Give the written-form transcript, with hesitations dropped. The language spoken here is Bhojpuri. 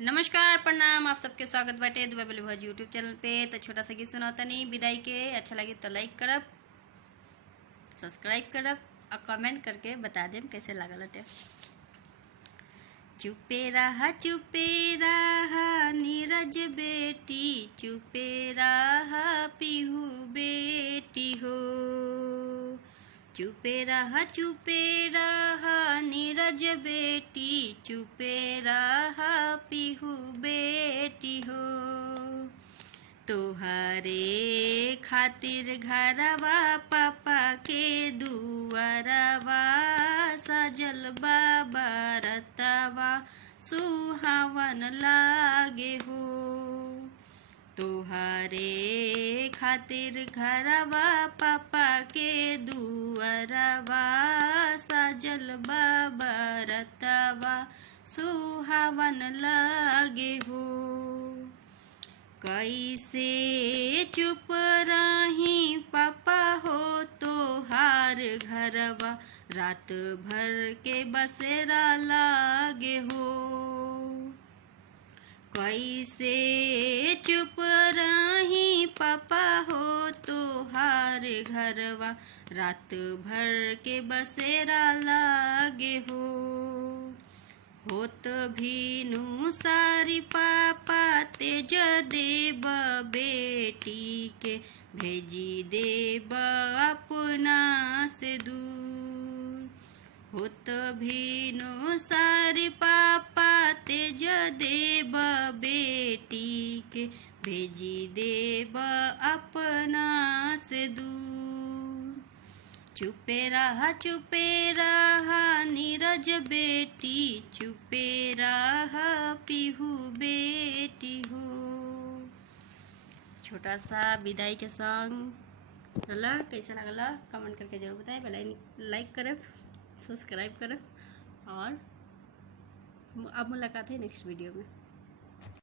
नमस्कार प्रणाम आप सबके स्वागत बाटे दुबई बोली भौजी यूट्यूब चैनल पे। तो छोटा सा गीत सुनाता नहीं विदाई के। अच्छा लगे तो लाइक करब, सब्सक्राइब करब और कमेंट करके बता देम कैसे लागल हटे। चुपे रहा नीरज बेटी, चुपे रहा पीहू बेटी हो। चुपे रहा नीरज बेटी, चुपे रहा पीहू बेटी हो। तोहरे खातिर घरवा पापा के दुआरवा सजल बाबा रतवा सुहावन लागे हो। तोहरे खातिर घरवा पापा के दुआरवा सजल बाबा रतवा सुहावन लागे हो। कैसे चुप रही पापा हो तोहार घरवा रात भर के बसेरा लागे हो। कैसे चुप रही पापा हो तोहार घरवा रात भर के बसेरा लागे हो। होत भीनु सारी पापा तेज देब बेटी के भेजी देब अपना से दूर। होत भीनु सारी पापा तेज देब बेटी के भेजी देब अपना से दूर। चुपे रहा नीरज बेटी, चुपे रहा पीहू बेटी हो। छोटा सा विदाई के सॉन्ग चला कैसा लगला कमेंट करके जरूर बताएं। पहले लाइक करें, सब्सक्राइब करें और अब मुलाकात है नेक्स्ट वीडियो में।